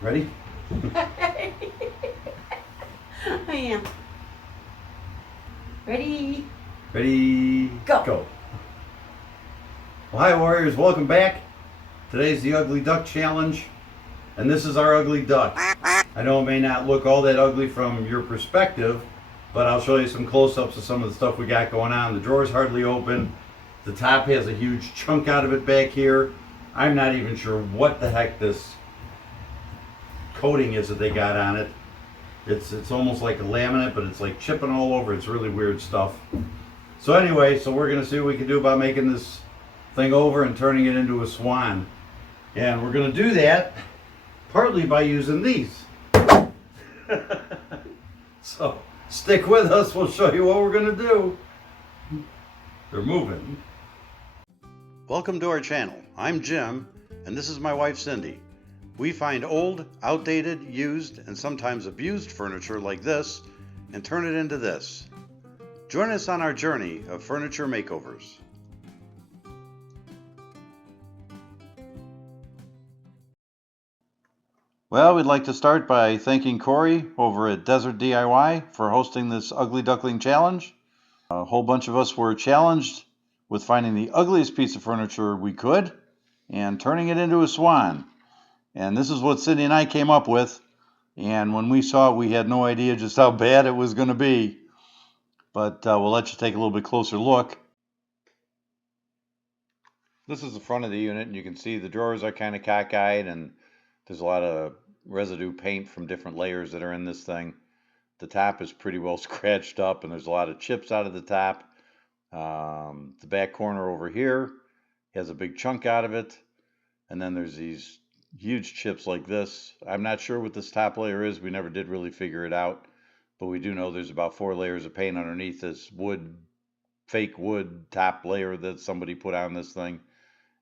Ready? I am. Ready? Ready, Go. Well, hi Warriors, welcome back. Today's the Ugly Duck Challenge, and this is our ugly duck. I know it may not look all that ugly from your perspective, but I'll show you some close-ups of some of the stuff we got going on. The drawer's hardly open. The top has a huge chunk out of it back here. I'm not even sure what the heck this coating is that they got on it. It's almost like a laminate, but it's like chipping all over. It's really weird stuff. So anyway, we're gonna see what we can do about making this thing over and turning it into a swan. And we're gonna do that partly by using these. So stick with us, we'll show you what we're gonna do. They're moving. Welcome to our channel. I'm Jim, and this is my wife Cindy. We find old, outdated, used, and sometimes abused furniture like this and turn it into this. Join us on our journey of furniture makeovers. Well, we'd like to start by thanking Corey over at Desert DIY for hosting this Ugly Duckling Challenge. A whole bunch of us were challenged with finding the ugliest piece of furniture we could and turning it into a swan. And this is what Cindy and I came up with. And when we saw it, we had no idea just how bad it was going to be. But we'll let you take a little bit closer look. This is the front of the unit, and you can see the drawers are kind of cockeyed, and there's a lot of residue paint from different layers that are in this thing. The top is pretty well scratched up, and there's a lot of chips out of the top. The back corner over here has a big chunk out of it, and then there's these huge chips like this. I'm not sure what this top layer is. We never did really figure it out, but we do know there's about 4 layers of paint underneath this fake wood top layer that somebody put on this thing,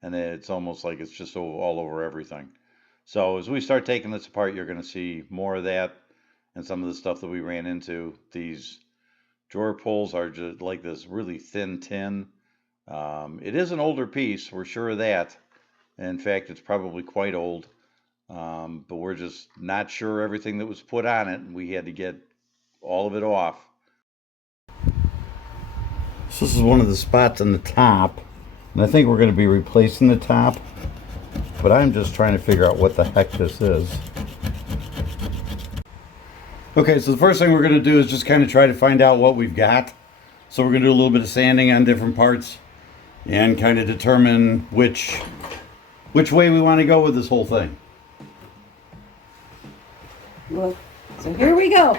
and it's almost like it's just all over everything. So as we start taking this apart, you're going to see more of that and some of the stuff that we ran into. These drawer pulls are just like this really thin tin. It is an older piece, we're sure of that. In fact, it's probably quite old, but we're just not sure everything that was put on it, and we had to get all of it off. So this is one of the spots on the top, and I think we're going to be replacing the top, but I'm just trying to figure out what the heck this is. Okay, so the first thing we're going to do is just kind of try to find out what we've got. So we're going to do a little bit of sanding on different parts and kind of determine which way we want to go with this whole thing. Well, so here we go.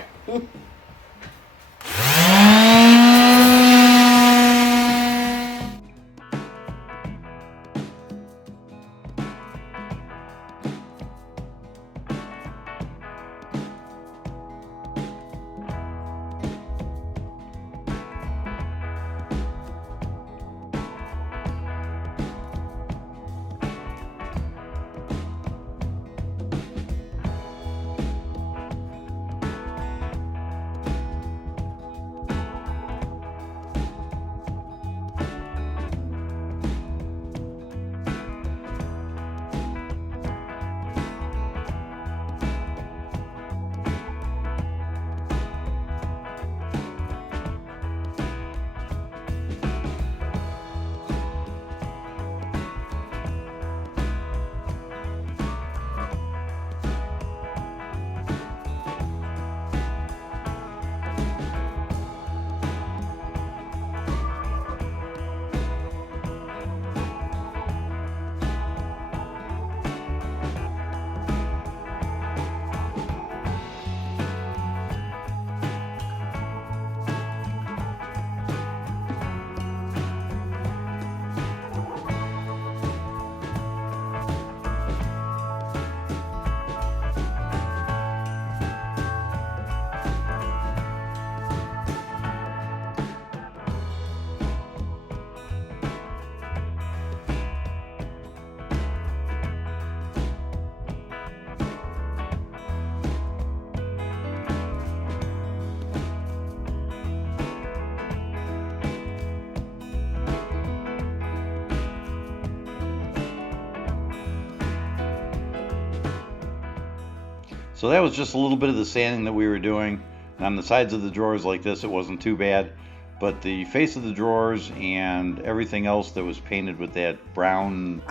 So that was just a little bit of the sanding that we were doing. And on the sides of the drawers like this, it wasn't too bad. But the face of the drawers and everything else that was painted with that brown,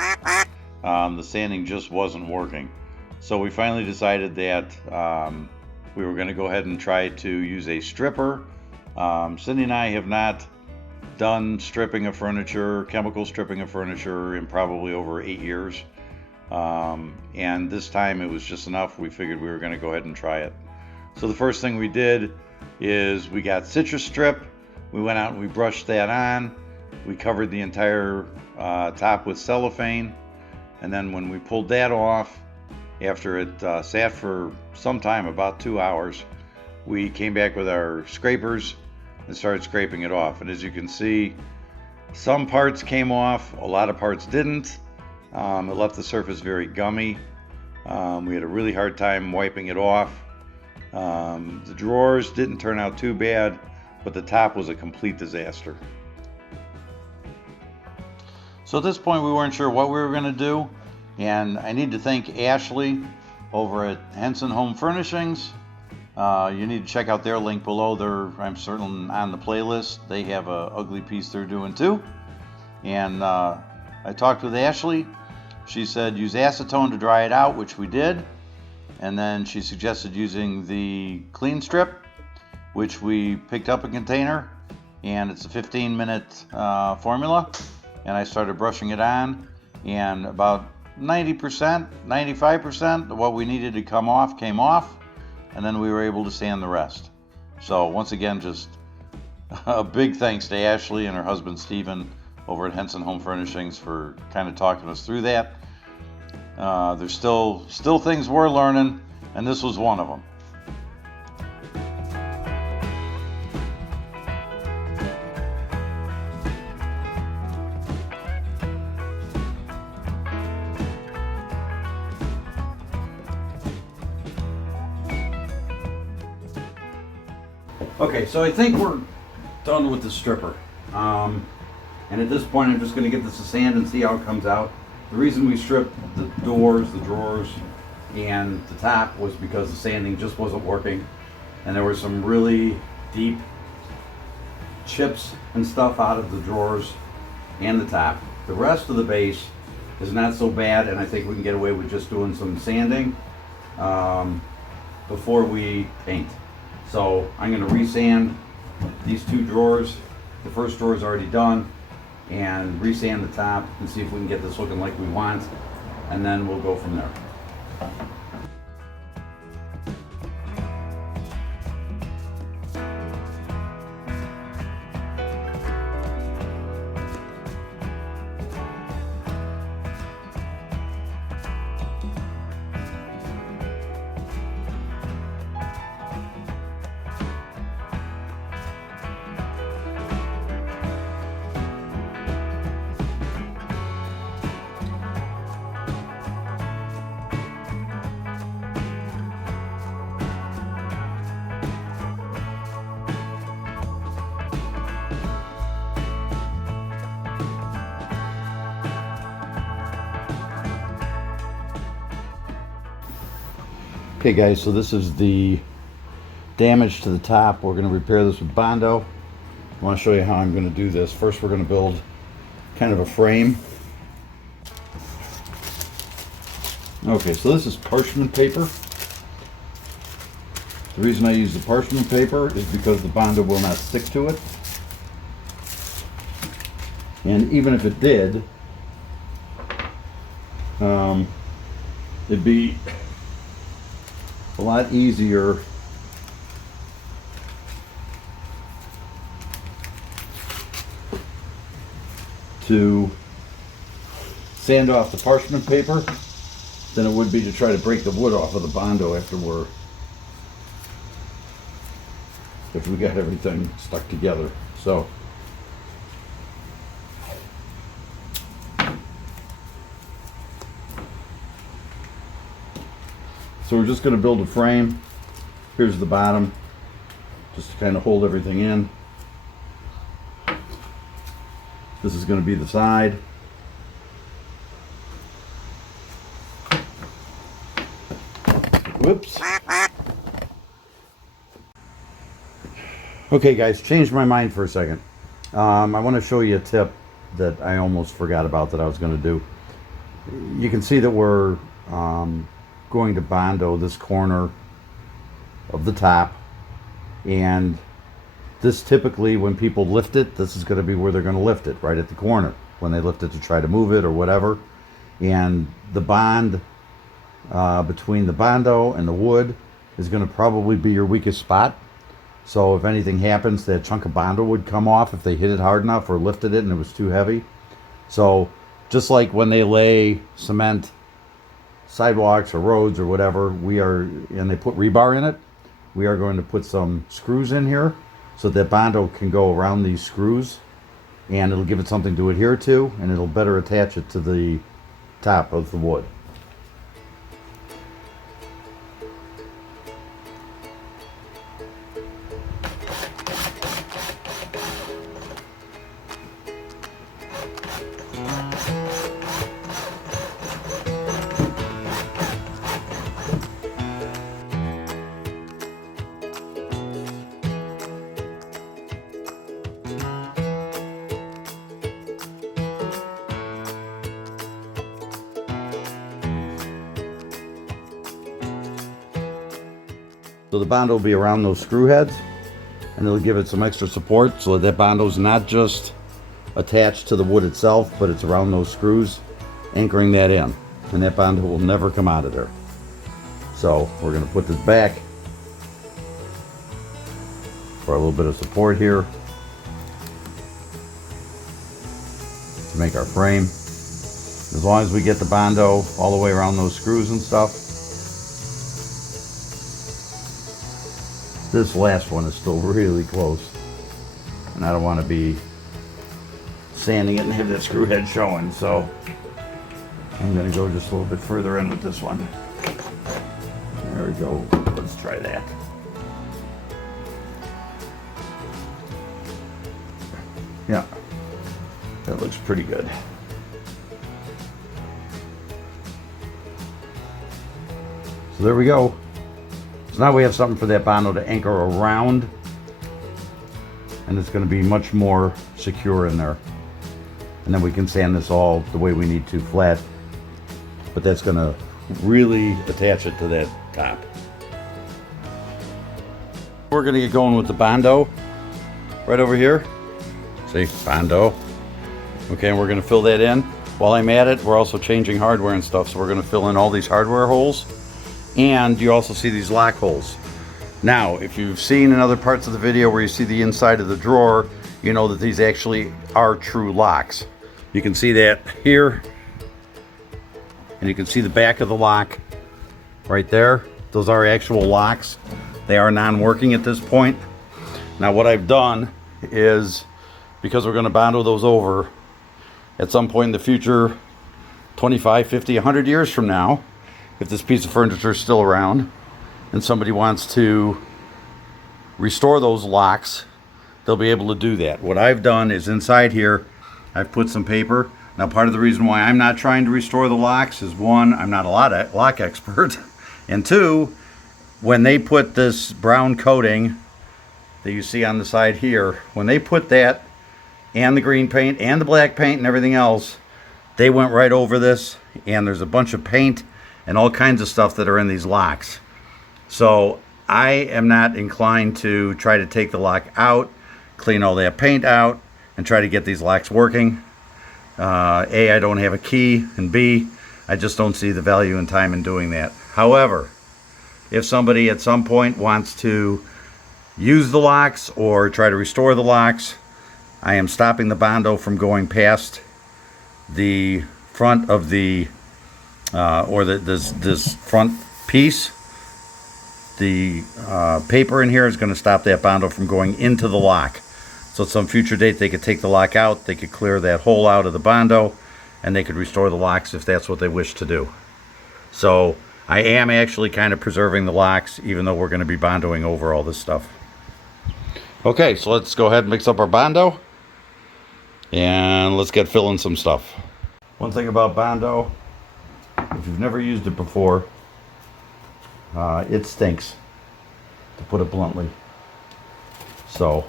the sanding just wasn't working. So we finally decided that we were going to go ahead and try to use a stripper. Cindy and I have not done stripping of furniture, chemical stripping of furniture, in probably over 8 years. And this time it was just enough. We figured we were going to go ahead and try it. So the first thing we did is we got citrus strip. We went out and we brushed that on. We covered the entire top with cellophane. And then when we pulled that off, after it sat for some time, about 2 hours, we came back with our scrapers and started scraping it off. And as you can see, some parts came off, a lot of parts didn't. It left the surface very gummy. We had a really hard time wiping it off. The drawers didn't turn out too bad, but the top was a complete disaster. So at this point we weren't sure what we were going to do, and I need to thank Ashley over at Henson Home Furnishings. You need to check out their link below. I'm certain on the playlist. They have a ugly piece they're doing too. And I talked with Ashley. She said use acetone to dry it out, which we did. And then she suggested using the clean strip, which we picked up a container, and it's a 15-minute formula. And I started brushing it on, and about 90%, 95% of what we needed to come off came off, and then we were able to sand the rest. So once again, just a big thanks to Ashley and her husband Stephen over at Henson Home Furnishings for kind of talking us through that. There's still things we're learning, and this was one of them. Okay, so I think we're done with the stripper. And at this point, I'm just going to get this to sand and see how it comes out. The reason we stripped the doors, the drawers, and the top was because the sanding just wasn't working. And there were some really deep chips and stuff out of the drawers and the top. The rest of the base is not so bad, and I think we can get away with just doing some sanding before we paint. So I'm going to resand these two drawers. The first drawer is already done, and resand the top and see if we can get this looking like we want, and then we'll go from there. Okay guys, so this is the damage to the top. We're going to repair this with Bondo. I want to show you how I'm going to do this. First we're going to build kind of a frame. Okay, so this is parchment paper. The reason I use the parchment paper is because the Bondo will not stick to it. And even if it did, it'd be a lot easier to sand off the parchment paper than it would be to try to break the wood off of the Bondo if we got everything stuck together. So we're just going to build a frame. Here's the bottom, just to kind of hold everything in. This is going to be the side. Whoops. Okay guys, changed my mind for a second. I want to show you a tip that I almost forgot about that I was going to do. You can see that we're going to Bondo this corner of the top, and this typically when people lift it, this is going to be where they're going to lift it, right at the corner when they lift it to try to move it or whatever. And the bond between the Bondo and the wood is going to probably be your weakest spot. So if anything happens, that chunk of Bondo would come off if they hit it hard enough or lifted it and it was too heavy. So just like when they lay cement sidewalks or roads or whatever, and they put rebar in it, we are going to put some screws in here so that Bondo can go around these screws, and it'll give it something to adhere to, and it'll better attach it to the top of the wood. So the Bondo will be around those screw heads, and it'll give it some extra support so that Bondo's not just attached to the wood itself, but it's around those screws, anchoring that in. And that Bondo will never come out of there. So we're going to put this back for a little bit of support here to make our frame. As long as we get the Bondo all the way around those screws and stuff. This last one is still really close, and I don't want to be sanding it and have that screw head showing, so I'm going to go just a little bit further in with this one. There we go. Let's try that. Yeah, that looks pretty good. So there we go. So now we have something for that Bondo to anchor around, and it's going to be much more secure in there. And then we can sand this all the way we need to flat, but that's going to really attach it to that top. We're going to get going with the Bondo right over here. See, Bondo. Okay, and we're going to fill that in. While I'm at it, we're also changing hardware and stuff, so we're going to fill in all these hardware holes. And you also see these lock holes. Now, if you've seen in other parts of the video where you see the inside of the drawer, you know that these actually are true locks. You can see that here, and you can see the back of the lock right there. Those are actual locks. They are non-working at this point. Now what I've done is, because we're going to Bondo those over at some point in the future, 25, 50, 100 years from now, if this piece of furniture is still around and somebody wants to restore those locks, they'll be able to do that. What I've done is inside here, I've put some paper. Now part of the reason why I'm not trying to restore the locks is, one, I'm not a lock expert, and two, when they put this brown coating that you see on the side here, when they put that and the green paint and the black paint and everything else, they went right over this, and there's a bunch of paint and all kinds of stuff that are in these locks. So I am not inclined to try to take the lock out, clean all that paint out, and try to get these locks working. A, I don't have a key, and B, I just don't see the value and time in doing that. However, if somebody at some point wants to use the locks or try to restore the locks, I am stopping the Bondo from going past the front of the this front piece. The paper in here is going to stop that Bondo from going into the lock. So at some future date they could take the lock out, they could clear that hole out of the Bondo, and they could restore the locks if that's what they wish to do. So I am actually kind of preserving the locks, even though we're going to be Bondoing over all this stuff. Okay, so let's go ahead and mix up our Bondo, and let's get filling some stuff. One thing about Bondo, if you've never used it before, It stinks, to put it bluntly. So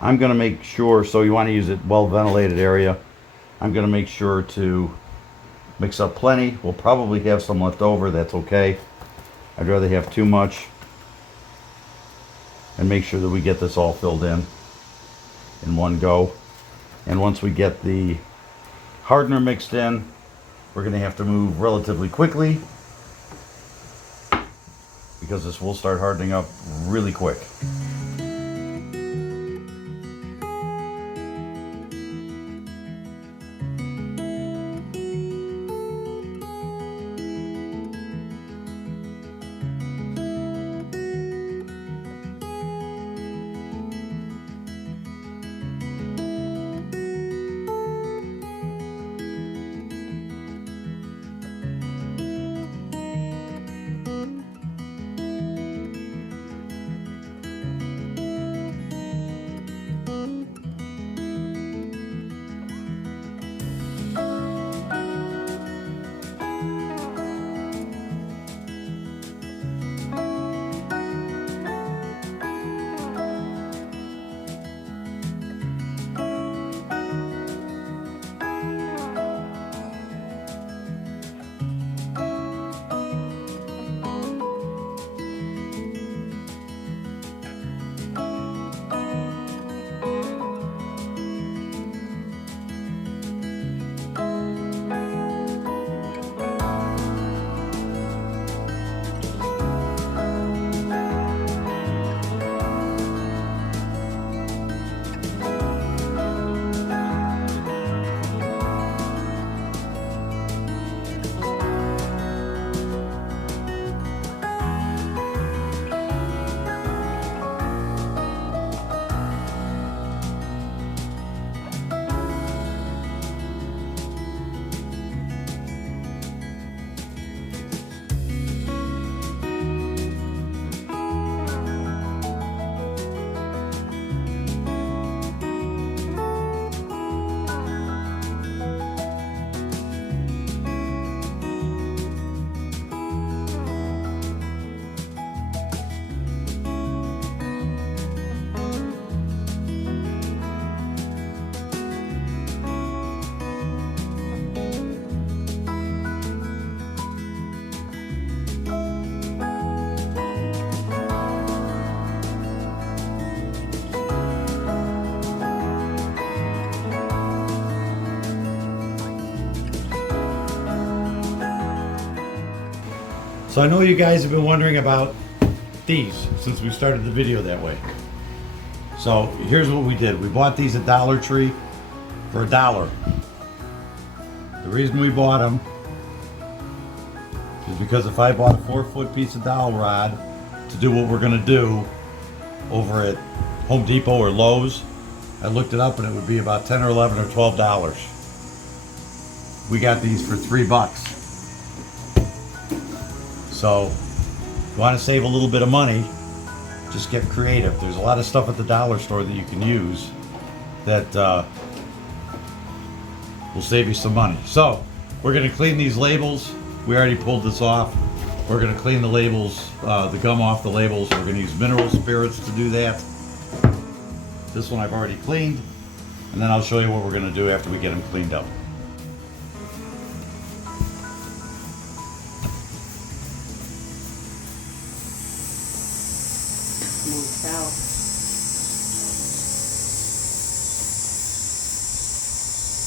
I'm going to make sure, so you want to use it well ventilated area. I'm going to make sure to mix up plenty. We'll probably have some left over. That's okay. I'd rather have too much. And make sure that we get this all filled in one go. And once we get the hardener mixed in, we're going to have to move relatively quickly because this will start hardening up really quick. So I know you guys have been wondering about these since we started the video that way. So here's what we did. We bought these at Dollar Tree for $1. The reason we bought them is because if I bought a 4-foot piece of dowel rod to do what we're gonna do over at Home Depot or Lowe's, I looked it up and it would be about $10 or $11 or $12. We got these for $3. So if you want to save a little bit of money, just get creative. There's a lot of stuff at the dollar store that you can use that will save you some money. So we're going to clean these labels. We already pulled this off. We're going to clean the labels, the gum off the labels. We're going to use mineral spirits to do that. This one I've already cleaned, and then I'll show you what we're going to do after we get them cleaned up.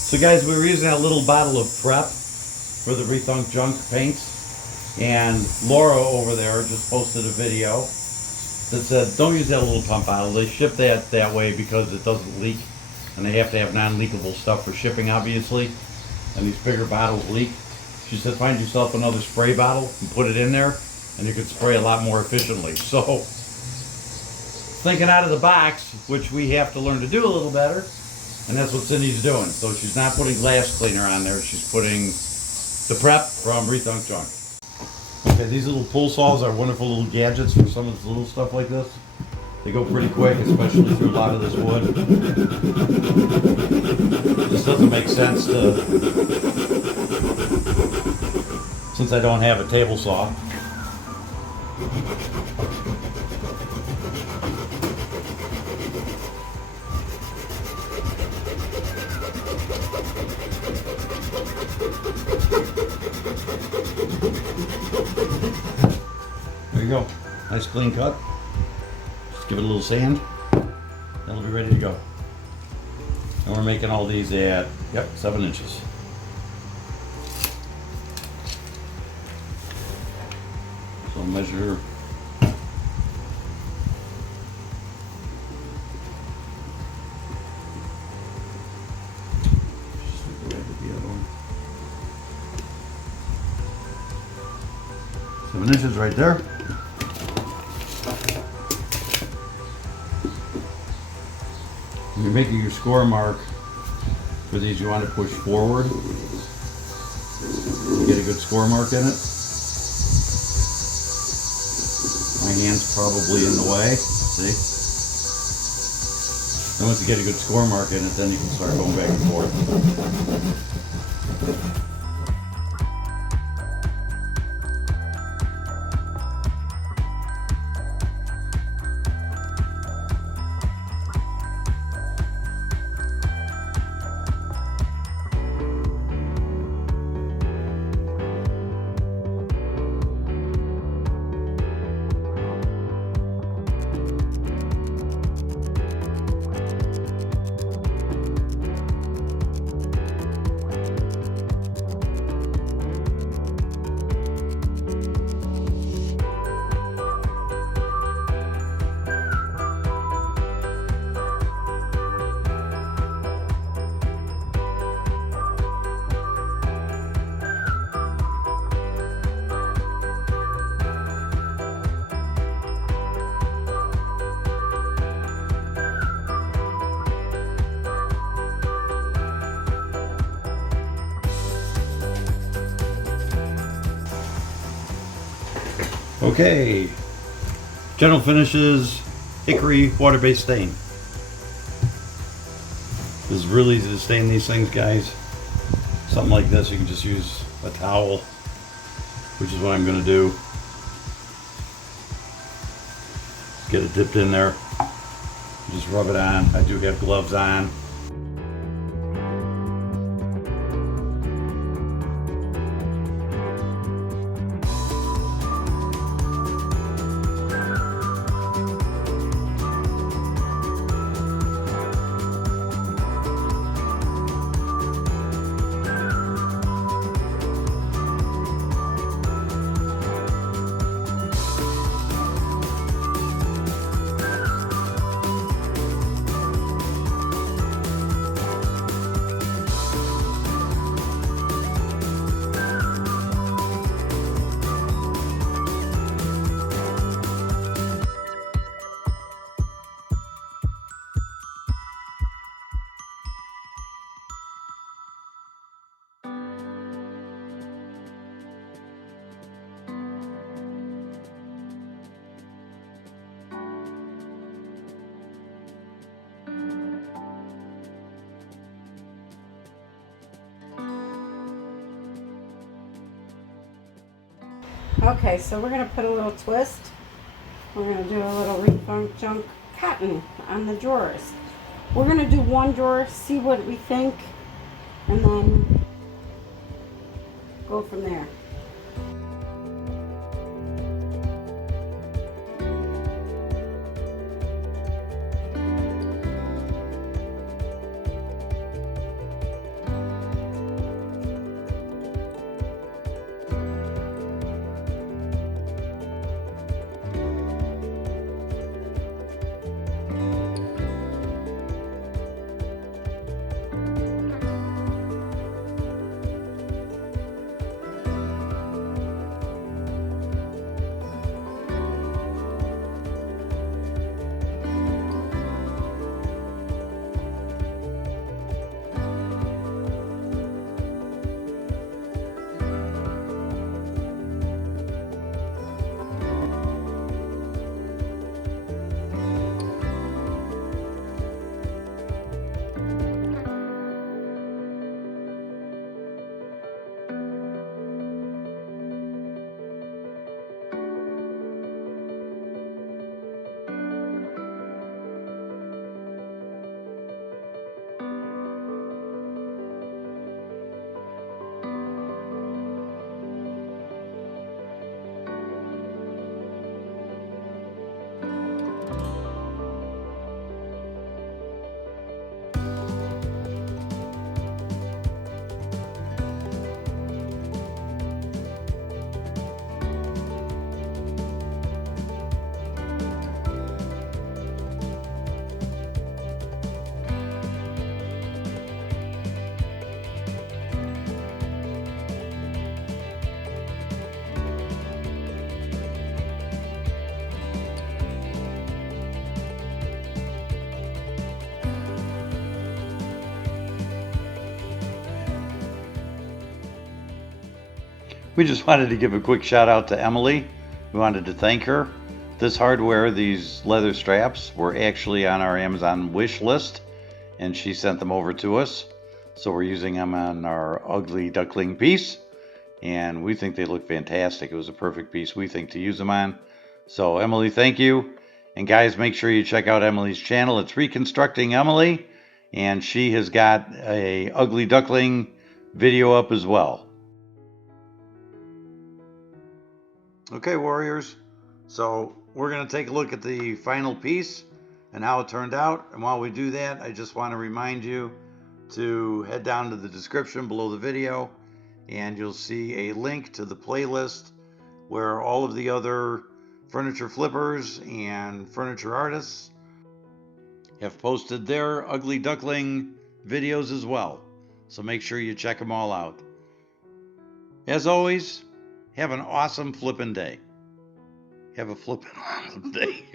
So guys, we were using that little bottle of prep for the Rethunk Junk paints, and Laura over there just posted a video that said don't use that little pump bottle. They ship that way because it doesn't leak, and they have to have non-leakable stuff for shipping, obviously, and these bigger bottles leak. She said find yourself another spray bottle and put it in there, and you can spray a lot more efficiently. So thinking out of the box, which we have to learn to do a little better. And that's what Cindy's doing. So she's not putting glass cleaner on there. She's putting the prep from Rethunk Junk. Okay, these little pull saws are wonderful little gadgets for some of this little stuff like this. They go pretty quick, especially through a lot of this wood. It just doesn't make sense to, since I don't have a table saw, There you go. Nice clean cut. Just give it a little sand. That'll be ready to go. And we're making all these at, yep, 7 inches. So measure. Just like the way I did the other one. 7 inches right there. When you're making your score mark for these, you want to push forward. You get a good score mark in it. My hand's probably in the way. See? And once you get a good score mark in it, then you can start going back and forth. Okay, General Finishes Hickory Water-Based Stain. This is really easy to stain these things, guys. Something like this, you can just use a towel, which is what I'm going to do. Get it dipped in there. Just rub it on. I do have gloves on. Okay, so we're going to put a little twist. We're going to do a little refunk junk cotton on the drawers. We're going to do one drawer, see what we think, and then go from there. We just wanted to give a quick shout out to Emily. We wanted to thank her. This hardware, these leather straps, were actually on our Amazon wish list, and she sent them over to us. So we're using them on our ugly duckling piece, and we think they look fantastic. It was a perfect piece, we think, to use them on. So Emily, thank you. And guys, make sure you check out Emily's channel. It's Reconstructing Emily, and she has got a ugly duckling video up as well. Okay, warriors, so we're going to take a look at the final piece and how it turned out. And while we do that, I just want to remind you to head down to the description below the video, and you'll see a link to the playlist where all of the other furniture flippers and furniture artists have posted their ugly duckling videos as well. So make sure you check them all out. As always, have an awesome flippin' day. Have a flippin' awesome day.